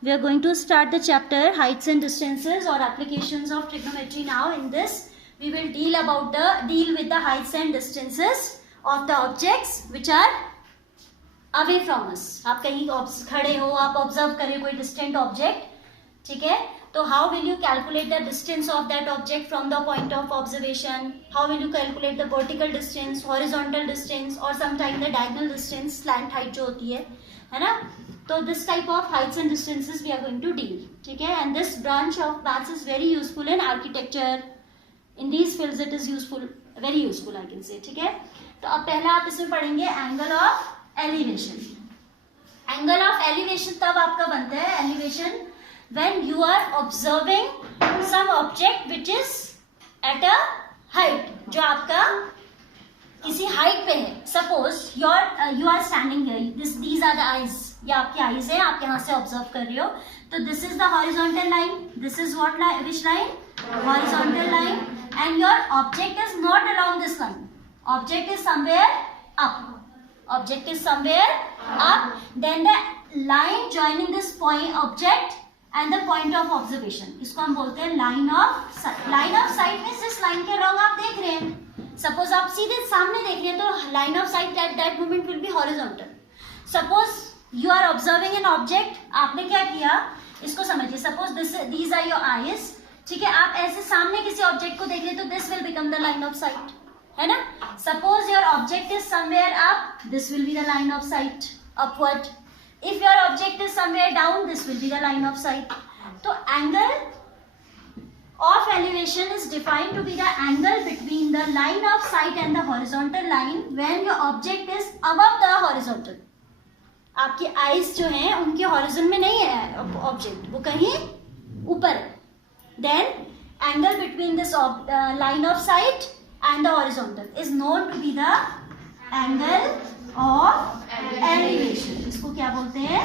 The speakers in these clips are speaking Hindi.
We are going to start the chapter heights and distances or applications of trigonometry now. In this, we will deal with the heights and distances of the objects which are away from us. आप कहीं खड़े हो, आप ऑब्जर्व करें कोई डिस्टेंट ऑब्जेक्ट, ठीक है? तो how will you calculate the distance of that object from the point of observation? How will you calculate the vertical distance, horizontal distance, or sometimes the diagonal distance, slant height जो होती है ना? तो this type of heights and distances we are going to deal, ठीक है? And this branch of maths is very useful in architecture. In these fields it is useful, very useful I can say, ठीक है? तो अब पहला आप इसमें पढ़ेंगे angle of elevation. Angle of elevation तब आपका बनता है elevation when you are observing some object which is at a height, जो आपका किसी हाइट पे है. Suppose you are standing here, these are the eyes, ये आपकी आईज है, आप यहाँ से ऑब्जर्व कर रहे हो. तो this is the horizontal line, this is what line, which line? Horizontal line. And your object is not along this line, object is somewhere up, object is somewhere up. Then the line joining this point object and the point of observation, इसको हम बोलते हैं line of sight. Line of sight means जिस लाइन के अलोंग आप देख रहे हैं. सपोज आप सीधे सामने देख रहे हैं तो line of sight at that moment will be horizontal. Suppose you are observing an object, आपने क्या किया इसको समझिए. Suppose these are your eyes, ठीक है? आप ऐसे सामने किसी ऑब्जेक्ट को देख रहे तो this will become the line of site, है ना? Suppose your object is somewhere up, this will be the line of site upward. If your object is somewhere down, this will be the line of sight. So angle of elevation is defined to be the angle between the line of sight and the horizontal line when your object is above the horizontal. आपकी eyes जो हैं उनके horizon में नहीं है object, वो कहीं ऊपर है. Then angle between this line of sight and the horizontal is known to be the angle of elevation. इसको क्या बोलते हैं?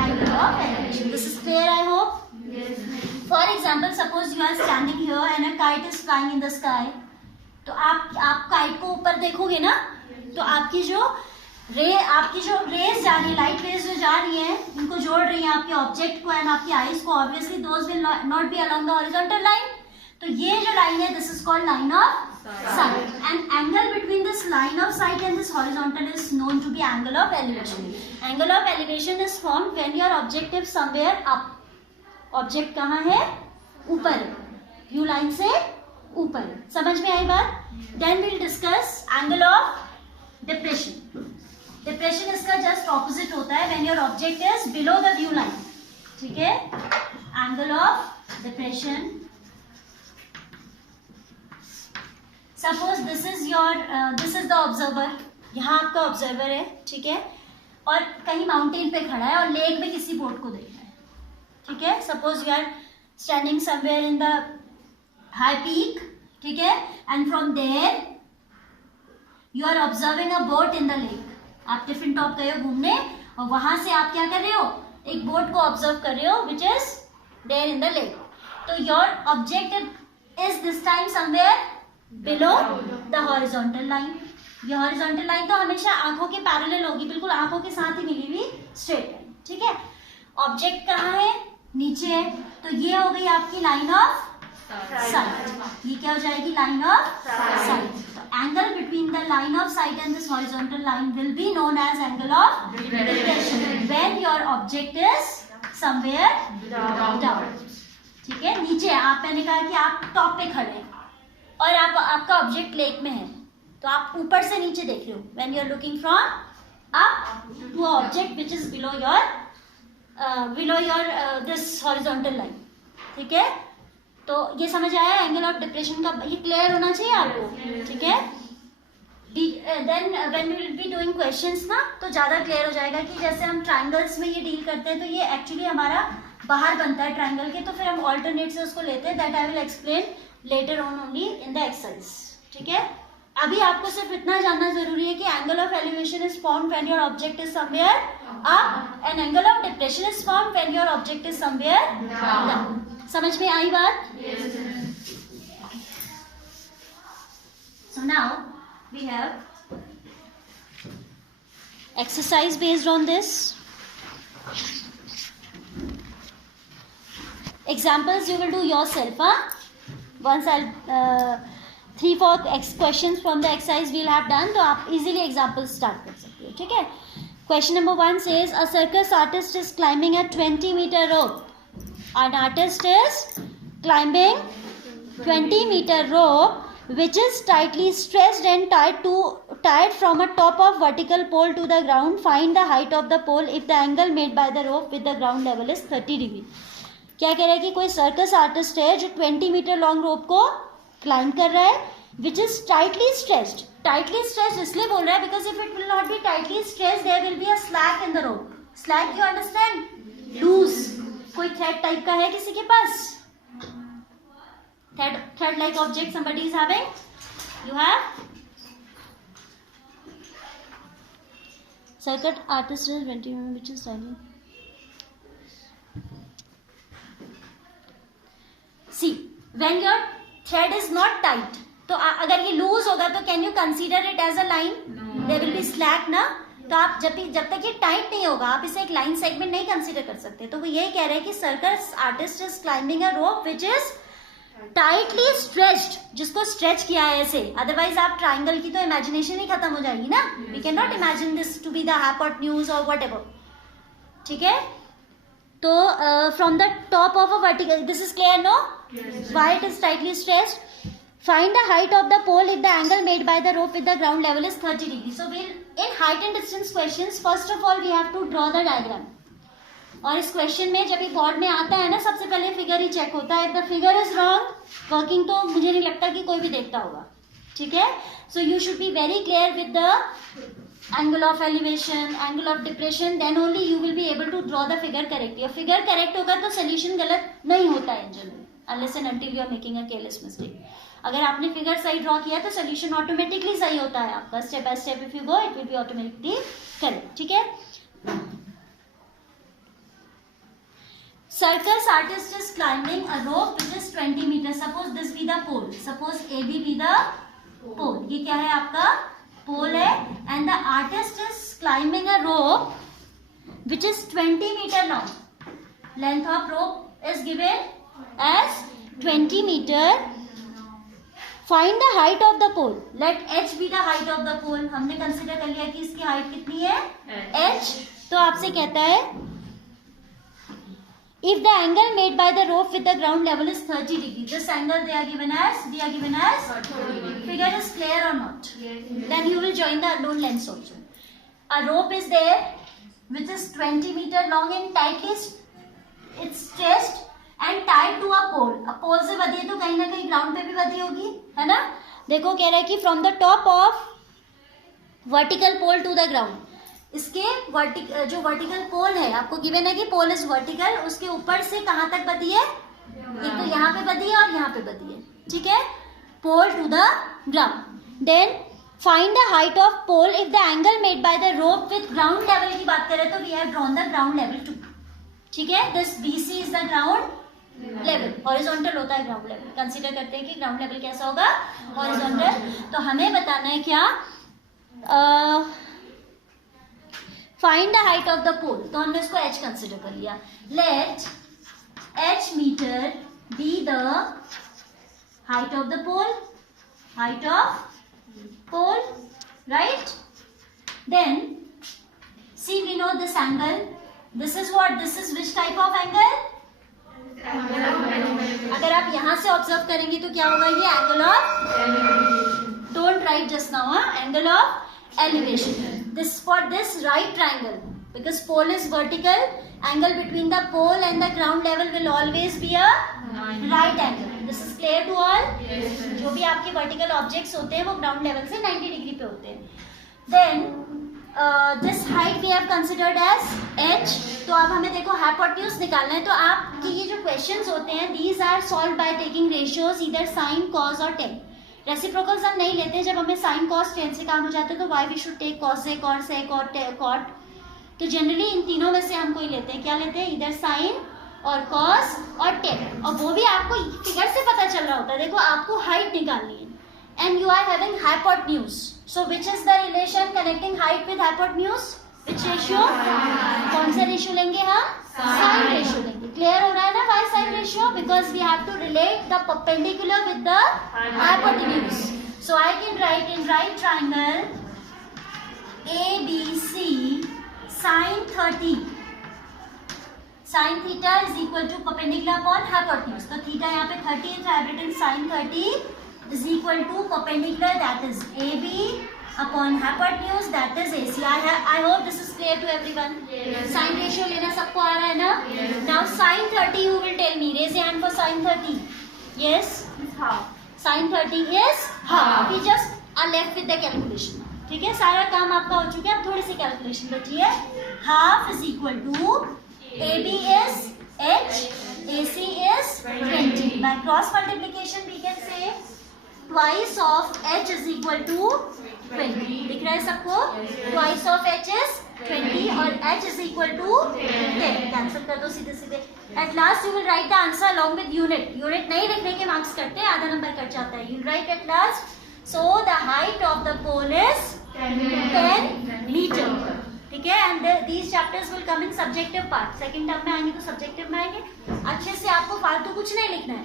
Angle of elevation. This is clear, I hope. Yes. For example, suppose you are standing here and a kite is flying in the sky. तो आप काइट को ऊपर देखोगे ना, तो आपकी जो रेस जा रही है, लाइट रेस जो जा रही है, इनको जोड़ रही है आपके ऑब्जेक्ट को एंड आपकी आईज को. Obviously those will not B along the horizontal line. तो ये जो लाइन है this is called line of sight, and angle between this line of sight and this horizontal is known to be angle of elevation. Angle of elevation is formed when your object is somewhere up. Object कहाँ है? ऊपर, view line से ऊपर. समझ में आई बात? Then we'll discuss angle of depression. Depression इसका just opposite होता है when your object is below the view line, ठीक है? Angle of depression. Suppose this is the observer, यहाँ आपका ऑब्जर्वर है, ठीक है? और कहीं माउंटेन पे खड़ा है और लेक में किसी बोट को देख रहा है, ठीक है? Suppose you are standing somewhere in the high peak, ठीक है? And from there you are observing a boat in the lake. आप टिफिन टॉप गए हो घूमने और वहां से आप क्या कर रहे हो? एक बोट को ऑब्जर्व कर रहे हो which is there in the lake. तो your object is this time somewhere below the horizontal line. ये हॉरिजॉन्टल लाइन तो हमेशा आंखों के पैरेलल होगी, बिल्कुल आंखों के साथ ही मिली हुई स्ट्रेट लाइन, ठीक है? ऑब्जेक्ट कहाँ है? नीचे है. तो ये हो गई आपकी लाइन ऑफ साइट. ये क्या हो जाएगी? Line of sight. तो angle between the line of sight and this horizontal line will be known as angle of depression when your object is somewhere down, ठीक है? नीचे आप, मैंने कहा कि आप टॉप पे खड़े हैं और आपका ऑब्जेक्ट लेक में है, तो आप ऊपर से नीचे देख रहे हो. When you are looking from up to object which is below your this horizontal line, ठीक है? तो ये समझ आया एंगल ऑफ डिप्रेशन का? ये क्लियर होना चाहिए आपको, ठीक है? Then when we will be doing questions ना, तो ज़्यादा क्लियर हो जाएगा कि जैसे हम ट्राइंगल्स में ये डील करते हैं तो ये एक्चुअली हमारा बाहर बनता है ट्राइंगल के, तो फिर हम ऑल्टरनेट से उसको लेते हैं. That I will explain later on only in the exercise, ठीक है? अभी आपको सिर्फ इतना जानना जरूरी है कि angle of elevation is formed when your object is somewhere up and angle of depression is formed when your object is somewhere down. समझ में आई बात? So now we have exercise based on this. Examples you will do yourself, once I'll 3-4 questions from the exercise we'll have done, तो आप easily examples start कर सकते हो. ठीक है. Question number 1 says a circus artist is climbing a 20-meter rope. An artist is climbing 20-meter rope which is tightly stretched and tied from a top of vertical pole to the ground. Find the height of the pole if the angle made by the rope with the ground level is 30 degree. क्या कह रहा है कि कोई सर्कस आर्टिस्ट है जो 20 मीटर लॉन्ग रोप को क्लाइंब कर रहा है, which is tightly stretched. Tightly stretched इसलिए बोल रहा है because if it will not be tightly stretched there will be a slack in the rope. Slack you understand? Loose. कोई थ्रेड टाइप का है किसी के पास? Thread like object somebody is having? You have? Circuit artist is 20 which is tiny. See, when your thread is not tight, तो अगर ये लूज होगा तो can you consider it as a line? There will be slack ना. तो आप जब तक ये टाइट नहीं होगा आप इसे एक लाइन सेगमेंट नहीं कंसीडर कर सकते. तो वो यही कह रहे हैं कि circus artist is climbing a rope which is tightly stretched, जिसको स्ट्रेच किया है ऐसे. अदरवाइज आप ट्राइंगल की तो इमेजिनेशन ही खत्म हो जाएगी ना. We can not imagine this to be the hypotenuse और व्हाटएवर. ठीक है. तो from the top of a vertical, this is clear no? Why it is tightly stretched. Find the height of the pole if the angle made by the rope with the ground level is 30 degree. So we'll in height and distance questions first of all we have to draw the diagram. और इस क्वेश्चन में जब ये बोर्ड में आता है ना सबसे पहले फिगर ही चेक होता है. If the figure is wrong working तो मुझे नहीं लगता कि कोई भी देखता होगा. ठीक है. So you should be very clear with the angle of elevation, angle of depression, then only you will be able to draw the figure correctly. Figure correct होगा तो सोल्यूशन गलत नहीं होता है generally, unless and until you are making a careless mistake. अगर आपने फिगर सही ड्रॉ किया तो सोल्यूशन ऑटोमेटिकली सही होता है आपका. Step by step if you go it will be automatically correct. ठीक है. Circus artist is climbing a rope which is 20 meters. Suppose this be the pole. Suppose AB be the pole. ये क्या है आपका? Pole है. And the artist is climbing a rope which is 20 meter long. Length of rope is given as 20 meter. Find the height of the pole. Let h be the height of the pole. हमने कंसिडर कर लिया कि इसकी हाइट कितनी है? h. तो आपसे कहता है if the angle made by the rope with the ground level is 30 degree, this angle they are given as figure is clear or not? Yes. Then you will join the unknown lengths also. A rope is there which is 20 meter long and tightly it's stretched and tied to a pole. अब पोल से बधी है तो कहीं ना कहीं ग्राउंड पे भी बधी होगी, है ना. देखो कह रहा है कि from the top of vertical pole to the ground. इसके जो वर्टिकल पोल है आपको गिवन है कि पोल इज वर्टिकल, उसके ऊपर से कहां तक बधी है? एक तो यहाँ पे बधी है और यहाँ पे बधी है. ठीक है. Pole to the ground. Then find the height of pole if the angle made by the rope with ground level की बात करें तो we have drawn the ground level too. ठीक है. This BC is the ground level. Horizontal होता है ग्राउंड लेवल. कंसीडर करते हैं कि ग्राउंड लेवल कैसा होगा? हॉरिजॉन्टल. तो हमें बताना है क्या? Find the height of the pole. तो हमने इसको h कंसिडर कर लिया. Let h metre be the height of the pole. Height of pole, right. Then see we know this angle. This is what? This is which type of angle? अगर आप यहां से ऑब्जर्व करेंगे तो क्या होगा? ये angle of, don't write just now, angle of elevation. This for this right triangle, because pole is vertical, angle between the pole and the ground level will always be a right angle. This is clear to all? Yes. जो भी आपके vertical objects होते हैं वो ground level से 90 degree पे होते हैं. Then this height we have considered as h. तो अब हमें देखो hypotenuse निकालना है. तो आपकी ये जो questions होते हैं these are solved by taking ratios either sin, cos और tan. रेसिप्रोकल्स हम नहीं लेते. जब हमें साइन कॉस टेन से काम हो जाता है तो why we should take cosec और सेक और कॉट. तो जनरली इन तीनों में से हम कोई लेते हैं. क्या लेते हैं? इधर साइन और कॉस और टेन. और वो भी आपको फिगर से पता चल रहा होता है. देखो आपको हाइट निकालनी है and you are having hypotenuse. So which is the relation connecting height with hypotenuse? Which ratio? कौन सा रेशियो लेंगे हम? साइन रेशियो लेंगे. क्लियर हो रहा है ना y sine ratio? Because we have to relate the perpendicular with the hypotenuse. So I can write in right triangle ABC sine 30. Sin theta is equal to perpendicular upon hypotenuse. तो theta यहाँ पे 30 है, so I have written sin 30 is equal to perpendicular, that is AB upon hypotenuse, that is AC. I hope this is clear to everyone. Yes. Sin ratio लेना सबको आ रहा है ना? Yes. Now sin 30 you will tell me. Raise your hand for sin 30. Yes. It's half. Sin 30 is half. We just are left with the calculation. ठीक है, सारा काम आपका हो चुका है, अब थोड़ी सी कैलकुलेशन बची है. Half is equal to AB is H, AC is 20. By cross multiplication we can say twice of H is equal to 20. दिख रहा है सबको? Twice of H is 20 और H is equal to 10. Cancel कर दो सीधे सीधे. At last you will write the answer along with unit. Unit नहीं लिखने के मार्क्स करते हैं, आधा नंबर कट जाता है. You will write at last. So the height of the pole is 10 meter. ठीक है, and these chapters will come in subjective part. Second term में आएंगे तो सब्जेक्टिव में आएंगे. अच्छे से आपको फालतू कुछ नहीं लिखना है,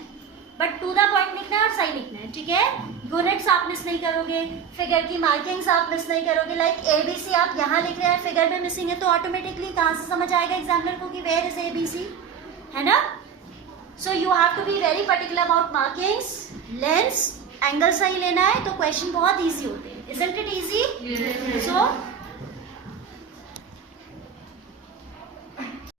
बट टू द पॉइंट लिखना है और सही लिखना है. ठीक है, यूनिट्स आप मिस नहीं करोगे, फिगर की मार्किंग्स आप मिस नहीं करोगे. लाइक ABC आप यहाँ लिख रहे हैं, फिगर में मिसिंग है, तो ऑटोमेटिकली कहाँ से समझ आएगा एग्जामिनर को कि वेयर इज ABC, है ना? So you have to be very particular about markings. Lengths angle सही लेना है तो क्वेश्चन बहुत ईजी होते हैं. Isn't it easy? Yes. So